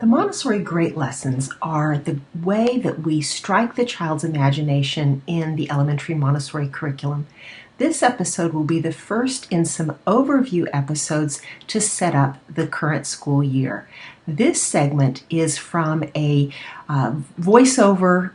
The Montessori Great Lessons are the way that we strike the child's imagination in the elementary Montessori curriculum. This episode will be the first in some overview episodes to set up the current school year. This segment is from a voiceover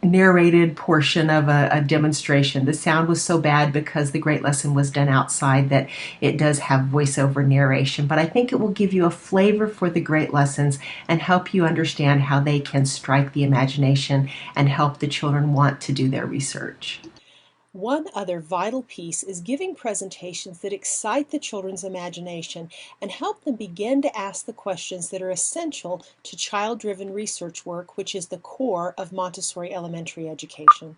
narrated portion of a demonstration. The sound was so bad because the Great Lesson was done outside that it does have voiceover narration, but I think it will give you a flavor for the Great Lessons and help you understand how they can strike the imagination and help the children want to do their research. One other vital piece is giving presentations that excite the children's imagination and help them begin to ask the questions that are essential to child-driven research work, which is the core of Montessori elementary education.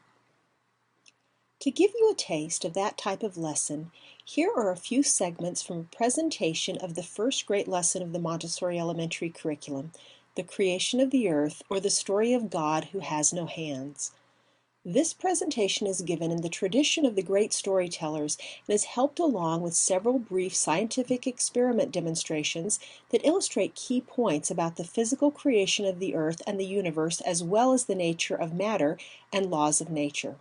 To give you a taste of that type of lesson, here are a few segments from a presentation of the first great lesson of the Montessori elementary curriculum, The Creation of the Earth, or the Story of God Who Has No Hands. This presentation is given in the tradition of the great storytellers and is helped along with several brief scientific experiment demonstrations that illustrate key points about the physical creation of the earth and the universe, as well as the nature of matter and laws of nature.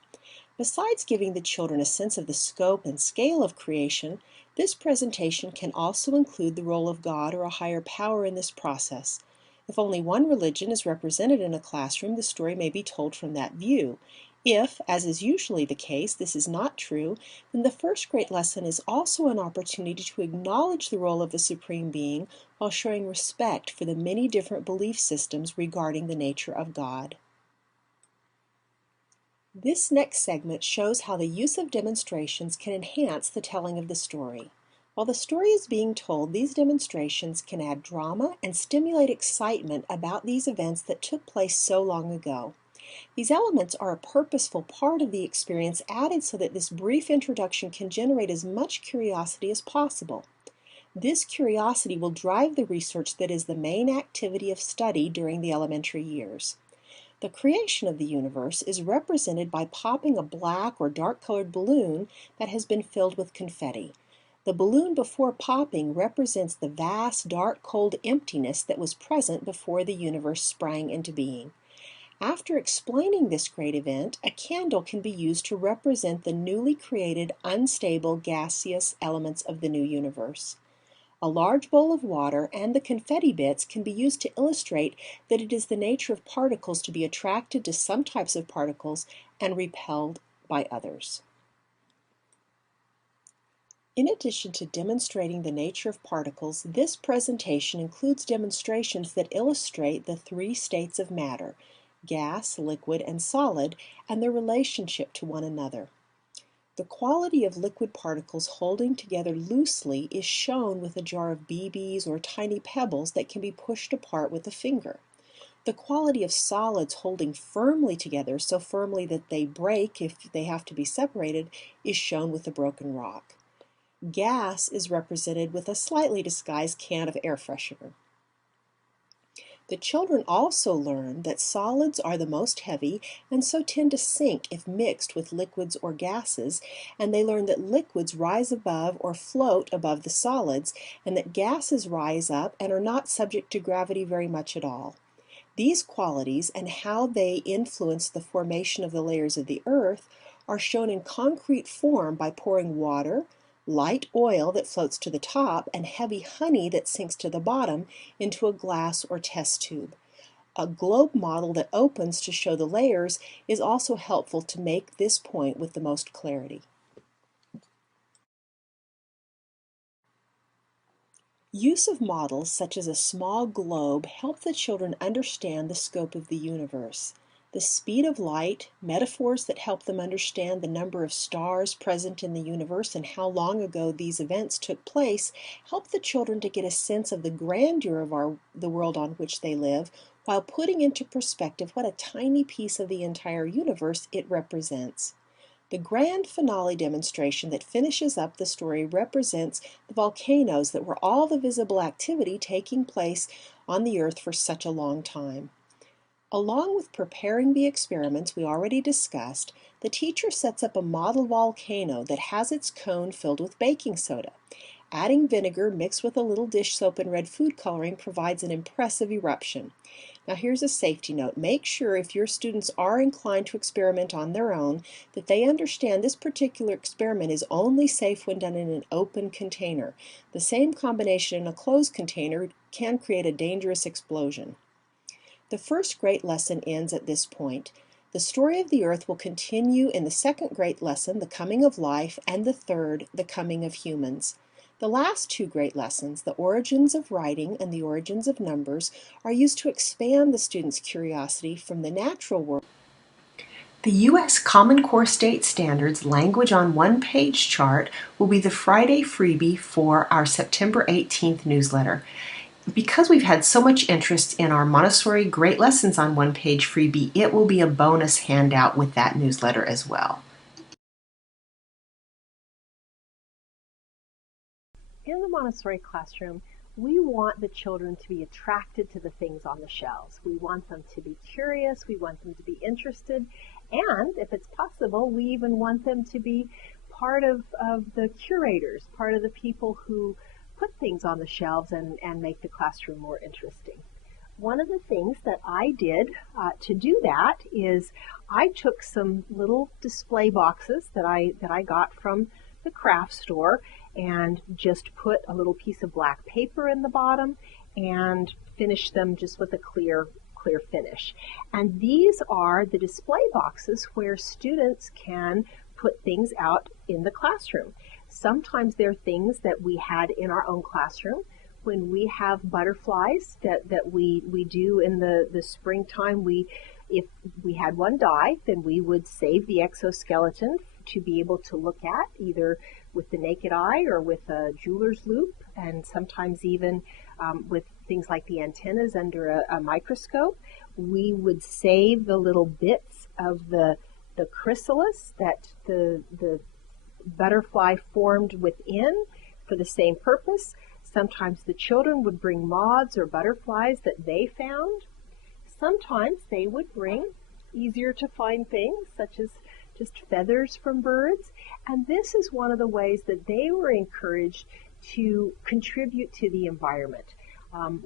Besides giving the children a sense of the scope and scale of creation, this presentation can also include the role of God or a higher power in this process. If only one religion is represented in a classroom, the story may be told from that view. If, as is usually the case, this is not true, then the first great lesson is also an opportunity to acknowledge the role of the Supreme Being while showing respect for the many different belief systems regarding the nature of God. This next segment shows how the use of demonstrations can enhance the telling of the story. While the story is being told, these demonstrations can add drama and stimulate excitement about these events that took place so long ago. These elements are a purposeful part of the experience added so that this brief introduction can generate as much curiosity as possible. This curiosity will drive the research that is the main activity of study during the elementary years. The creation of the universe is represented by popping a black or dark-colored balloon that has been filled with confetti. The balloon before popping represents the vast, dark, cold emptiness that was present before the universe sprang into being. After explaining this great event, a candle can be used to represent the newly created, unstable, gaseous elements of the new universe. A large bowl of water and the confetti bits can be used to illustrate that it is the nature of particles to be attracted to some types of particles and repelled by others. In addition to demonstrating the nature of particles, this presentation includes demonstrations that illustrate the three states of matter: gas, liquid, and solid, and their relationship to one another. The quality of liquid particles holding together loosely is shown with a jar of BBs or tiny pebbles that can be pushed apart with a finger. The quality of solids holding firmly together, so firmly that they break if they have to be separated, is shown with a broken rock. Gas is represented with a slightly disguised can of air freshener. The children also learn that solids are the most heavy and so tend to sink if mixed with liquids or gases, and they learn that liquids rise above or float above the solids, and that gases rise up and are not subject to gravity very much at all. These qualities and how they influence the formation of the layers of the earth are shown in concrete form by pouring water, light oil that floats to the top, and heavy honey that sinks to the bottom into a glass or test tube. A globe model that opens to show the layers is also helpful to make this point with the most clarity. Use of models such as a small globe help the children understand the scope of the universe. the speed of light, metaphors that help them understand the number of stars present in the universe and how long ago these events took place, help the children to get a sense of the grandeur of the world on which they live, while putting into perspective what a tiny piece of the entire universe it represents. The grand finale demonstration that finishes up the story represents the volcanoes that were all the visible activity taking place on the Earth for such a long time. Along with preparing the experiments we already discussed, the teacher sets up a model volcano that has its cone filled with baking soda. Adding vinegar mixed with a little dish soap and red food coloring provides an impressive eruption. Now here's a safety note. Make sure if your students are inclined to experiment on their own that they understand this particular experiment is only safe when done in an open container. The same combination in a closed container can create a dangerous explosion. The first great lesson ends at this point. The story of the earth will continue in the second great lesson, the coming of life, and the third, the coming of humans. The last two great lessons, the origins of writing and the origins of numbers, are used to expand the student's curiosity from the natural world. The U.S. Common Core State Standards Language on One-Page chart will be the Friday freebie for our September 18th newsletter. Because we've had so much interest in our Montessori Great Lessons on One-Page freebie, it will be a bonus handout with that newsletter as well. In the Montessori classroom, we want the children to be attracted to the things on the shelves. We want them to be curious, we want them to be interested, and if it's possible, we even want them to be part of the curators, part of the people who put things on the shelves and make the classroom more interesting. One of the things that I did to do that is I took some little display boxes that I got from the craft store and just put a little piece of black paper in the bottom and finished them just with a clear finish. And these are the display boxes where students can put things out in the classroom. Sometimes they're things that we had in our own classroom. When we have butterflies that we do in the springtime, if we had one die, then we would save the exoskeleton to be able to look at either with the naked eye or with a jeweler's loupe, and sometimes even with things like the antennas under a microscope. We would save the little bits of the chrysalis that the butterfly formed within for the same purpose. Sometimes the children would bring moths or butterflies that they found. Sometimes they would bring easier to find things such as just feathers from birds. And this is one of the ways that they were encouraged to contribute to the environment.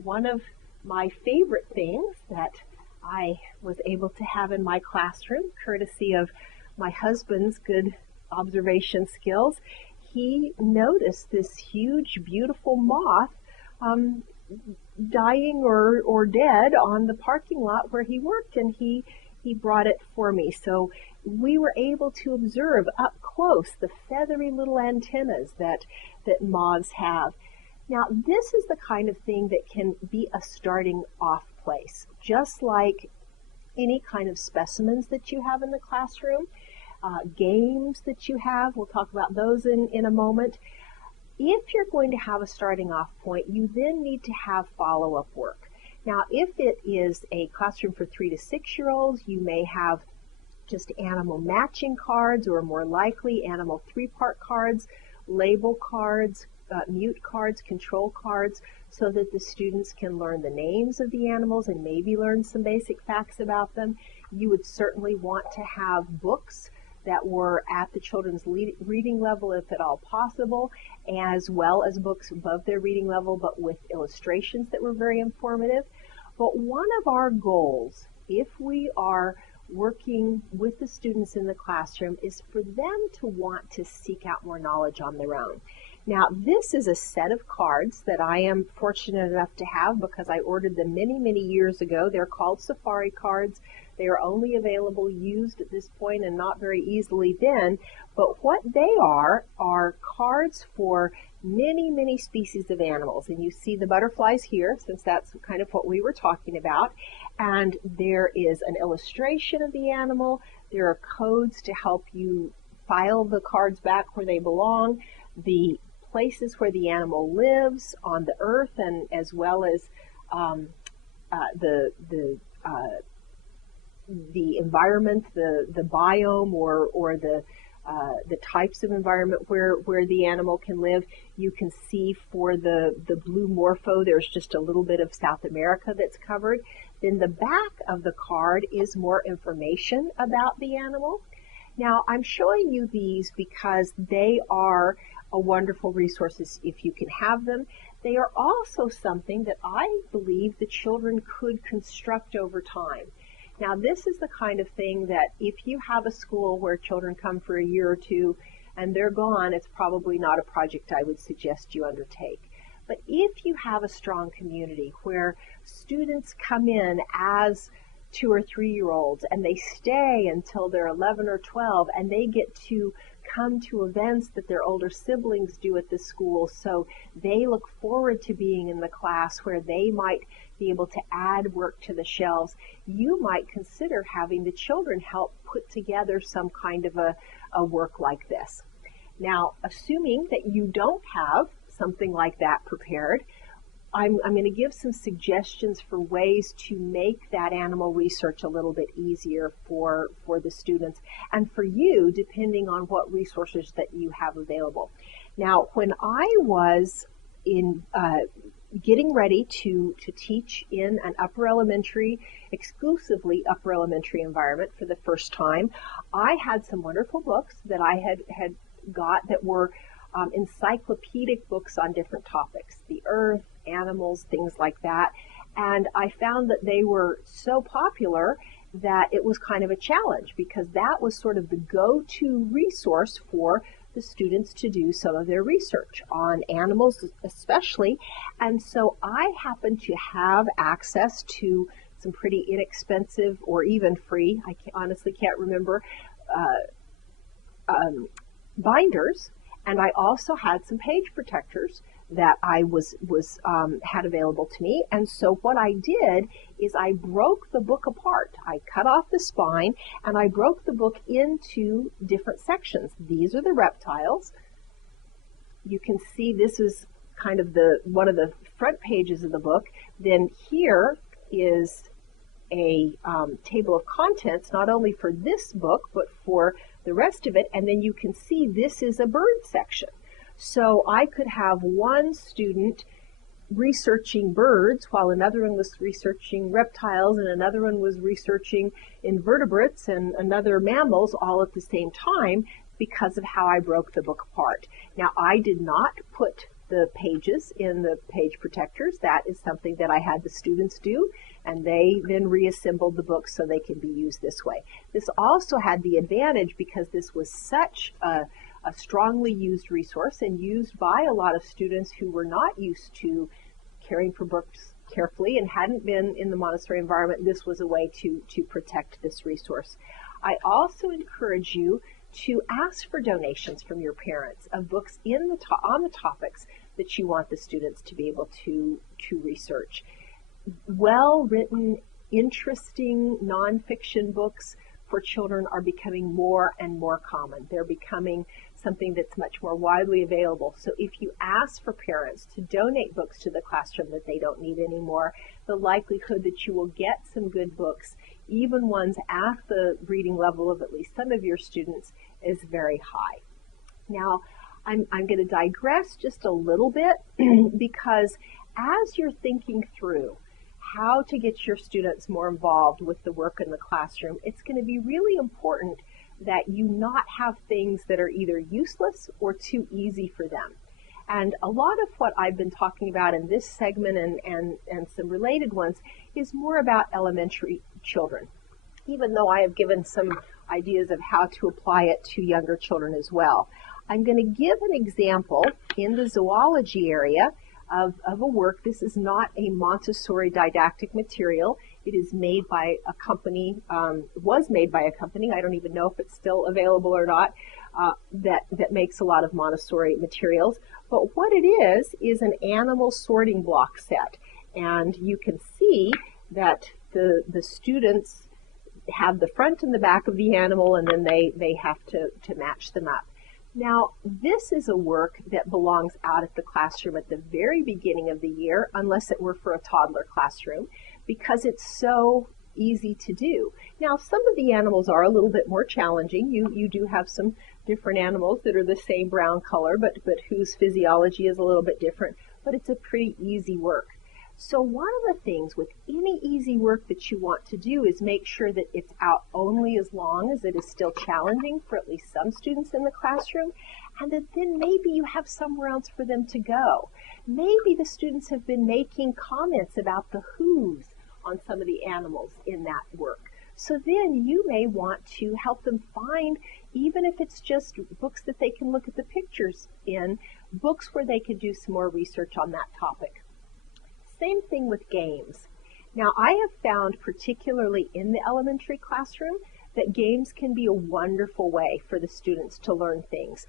One of my favorite things that I was able to have in my classroom, courtesy of my husband's good observation skills, he noticed this huge, beautiful moth dying or dead on the parking lot where he worked, and he brought it for me. So we were able to observe up close the feathery little antennas that moths have. Now, this is the kind of thing that can be a starting off place, just like any kind of specimens that you have in the classroom, games that you have. We'll talk about those in a moment. If you're going to have a starting off point, you then need to have follow-up work. Now, if it is a classroom for 3 to 6 year olds, you may have just animal matching cards, or more likely animal 3-part cards, label cards, mute cards, control cards, so that the students can learn the names of the animals and maybe learn some basic facts about them. You would certainly want to have books that were at the children's reading level, if at all possible, as well as books above their reading level, but with illustrations that were very informative. But one of our goals, if we are working with the students in the classroom, is for them to want to seek out more knowledge on their own. Now, this is a set of cards that I am fortunate enough to have because I ordered them many, many years ago. They're called Safari cards. They are only available used at this point and not very easily then. But what they are cards for many, many species of animals. And you see the butterflies here, since that's kind of what we were talking about. And there is an illustration of the animal. There are codes to help you file the cards back where they belong, the places where the animal lives on the earth, and as well as the environment, the biome, or the types of environment where the animal can live. You can see for the blue morpho, there's just a little bit of South America that's covered. Then the back of the card is more information about the animal. Now, I'm showing you these because they are a wonderful resources if you can have them. They are also something that I believe the children could construct over time. Now, this is the kind of thing that if you have a school where children come for a year or two and they're gone, it's probably not a project I would suggest you undertake. But if you have a strong community where students come in as 2 or 3-year-olds and they stay until they're 11 or 12, and they get to come to events that their older siblings do at the school, so they look forward to being in the class where they might be able to add work to the shelves, you might consider having the children help put together some kind of a work like this. Now, assuming that you don't have something like that prepared, I'm going to give some suggestions for ways to make that animal research a little bit easier for the students and for you, depending on what resources that you have available. Now, when I was in getting ready to teach in an upper elementary, exclusively upper elementary environment for the first time, I had some wonderful books that I had got that were encyclopedic books on different topics, the earth, animals, things like that. And I found that they were so popular that it was kind of a challenge, because that was sort of the go-to resource for the students to do some of their research on animals especially. And so I happened to have access to some pretty inexpensive or even free, I honestly can't remember, binders. And I also had some page protectors that I had available to me. And so what I did is I broke the book apart. I cut off the spine and I broke the book into different sections. These are the reptiles. You can see this is kind of one of the front pages of the book. Then here is a table of contents, not only for this book, but for the rest of it. And then you can see this is a bird section. So I could have one student researching birds while another one was researching reptiles and another one was researching invertebrates and another mammals all at the same time, because of how I broke the book apart. Now, I did not put the pages in the page protectors. That is something that I had the students do, and they then reassembled the books so they can be used this way. This also had the advantage, because this was such a strongly used resource and used by a lot of students who were not used to caring for books carefully and hadn't been in the Montessori environment. This was a way to protect this resource. I also encourage you to ask for donations from your parents of books on the topics that you want the students to be able to research. Well-written, interesting nonfiction books for children are becoming more and more common. They're becoming something that's much more widely available. So if you ask for parents to donate books to the classroom that they don't need anymore, the likelihood that you will get some good books, even ones at the reading level of at least some of your students, is very high. Now, I'm going to digress just a little bit because as you're thinking through how to get your students more involved with the work in the classroom, it's going to be really important that you not have things that are either useless or too easy for them. And a lot of what I've been talking about in this segment and some related ones is more about elementary children, even though I have given some ideas of how to apply it to younger children as well. I'm going to give an example in the zoology area of a work. This is not a Montessori didactic material. It is made by a company, was made by a company. I don't even know if it's still available or not. that makes a lot of Montessori materials. But what it is an animal sorting block set. And you can see that the students have the front and the back of the animal, and then they have to match them up. Now, this is a work that belongs out at the classroom at the very beginning of the year, unless it were for a toddler classroom, because it's so easy to do. Now, some of the animals are a little bit more challenging. You do have some different animals that are the same brown color, but whose physiology is a little bit different, but it's a pretty easy work. So one of the things with any easy work that you want to do is make sure that it's out only as long as it is still challenging for at least some students in the classroom, and that then maybe you have somewhere else for them to go. Maybe the students have been making comments about the hooves on some of the animals in that work. So then you may want to help them find, even if it's just books that they can look at the pictures in, books where they could do some more research on that topic. Same thing with games. Now, I have found, particularly in the elementary classroom, that games can be a wonderful way for the students to learn things.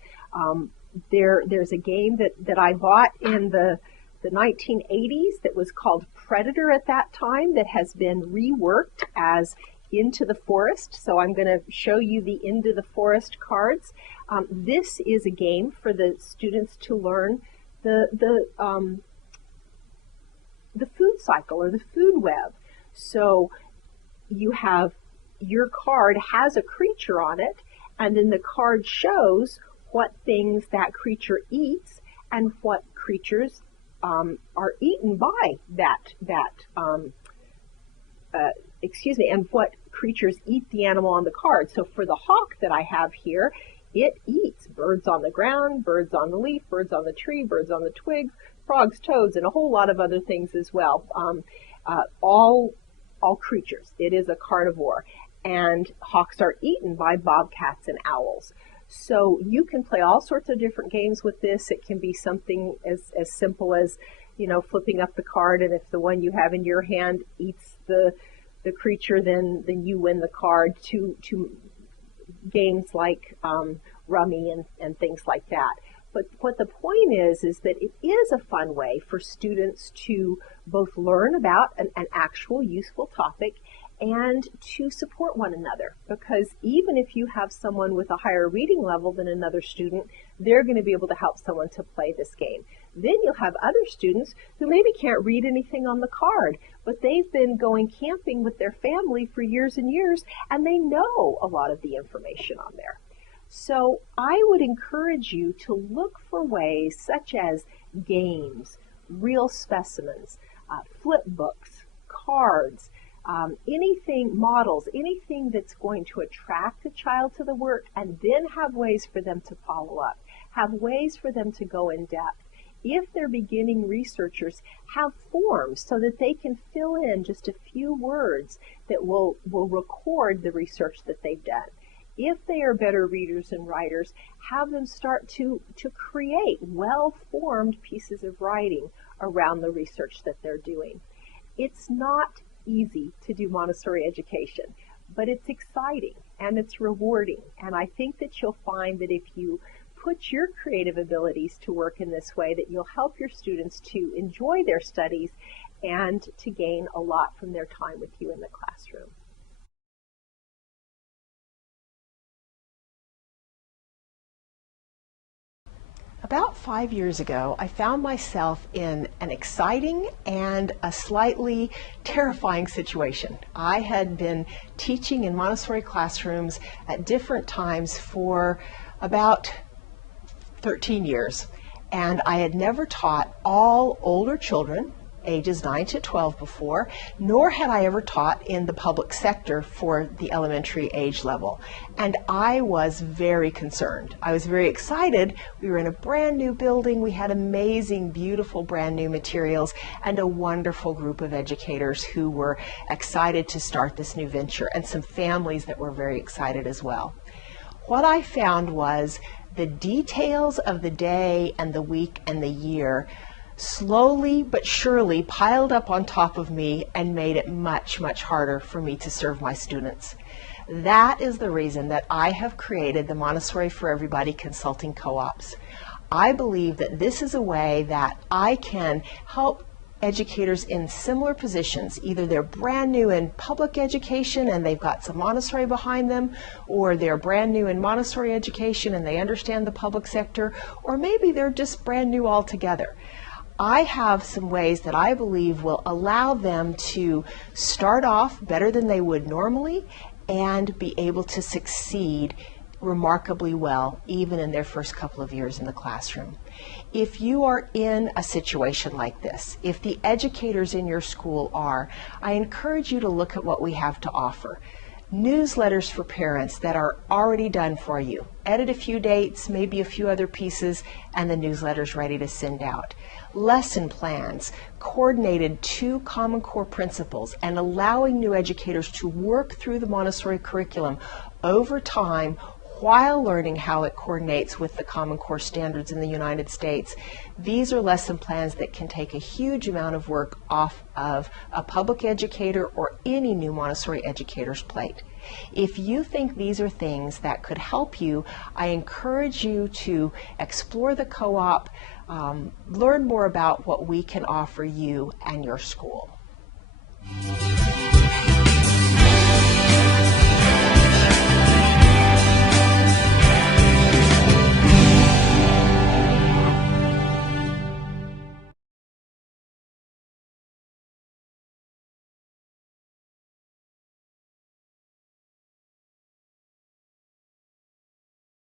There's a game that I bought in the 1980s that was called Predator at that time, that has been reworked as Into the Forest. So I'm going to show you the Into the Forest cards. This is a game for the students to learn the food cycle or the food web. So you have, your card has a creature on it, and then the card shows what things that creature eats and what creatures are eaten by and what creatures eat the animal on the card. So for the hawk that I have here, it eats birds on the ground, birds on the leaf, birds on the tree, birds on the twig, frogs, toads, and a whole lot of other things as well. All creatures. It is a carnivore. And hawks are eaten by bobcats and owls. So you can play all sorts of different games with this. It can be something as simple as, flipping up the card, and if the one you have in your hand eats the creature, then you win the card, to games like rummy and things like that. But what the point is that it is a fun way for students to both learn about an actual useful topic and to support one another. Because even if you have someone with a higher reading level than another student, they're going to be able to help someone to play this game. Then you'll have other students who maybe can't read anything on the card, but they've been going camping with their family for years and years, and they know a lot of the information on there. So I would encourage you to look for ways such as games, real specimens, flip books, cards, anything, models, anything that's going to attract a child to the work, and then have ways for them to follow up, have ways for them to go in depth. If they're beginning researchers, have forms so that they can fill in just a few words that will record the research that they've done. If they are better readers and writers, have them start to create well-formed pieces of writing around the research that they're doing. It's not easy to do Montessori education, but it's exciting and it's rewarding. And I think that you'll find that if you put your creative abilities to work in this way, that you'll help your students to enjoy their studies and to gain a lot from their time with you in the classroom. About 5 years ago, I found myself in an exciting and a slightly terrifying situation. I had been teaching in Montessori classrooms at different times for about 13 years, and I had never taught all older children, ages 9 to 12 before, nor had I ever taught in the public sector for the elementary age level. And I was very concerned. I was very excited. We were in a brand new building. We had amazing, beautiful, brand new materials and a wonderful group of educators who were excited to start this new venture, and some families that were very excited as well. What I found was the details of the day and the week and the year slowly but surely piled up on top of me and made it much, much harder for me to serve my students. That is the reason that I have created the Montessori for Everybody Consulting Co-ops. I believe that this is a way that I can help educators in similar positions. Either they're brand new in public education and they've got some Montessori behind them, or they're brand new in Montessori education and they understand the public sector, or maybe they're just brand new altogether. I have some ways that I believe will allow them to start off better than they would normally and be able to succeed remarkably well even in their first couple of years in the classroom. If you are in a situation like this, if the educators in your school are, I encourage you to look at what we have to offer. Newsletters for parents that are already done for you. Edit a few dates, maybe a few other pieces, and the newsletter's ready to send out. Lesson plans, coordinated to Common Core principles, and allowing new educators to work through the Montessori curriculum over time while learning how it coordinates with the Common Core standards in the United States. These are lesson plans that can take a huge amount of work off of a public educator or any new Montessori educator's plate. If you think these are things that could help you, I encourage you to explore the co-op, learn more about what we can offer you and your school.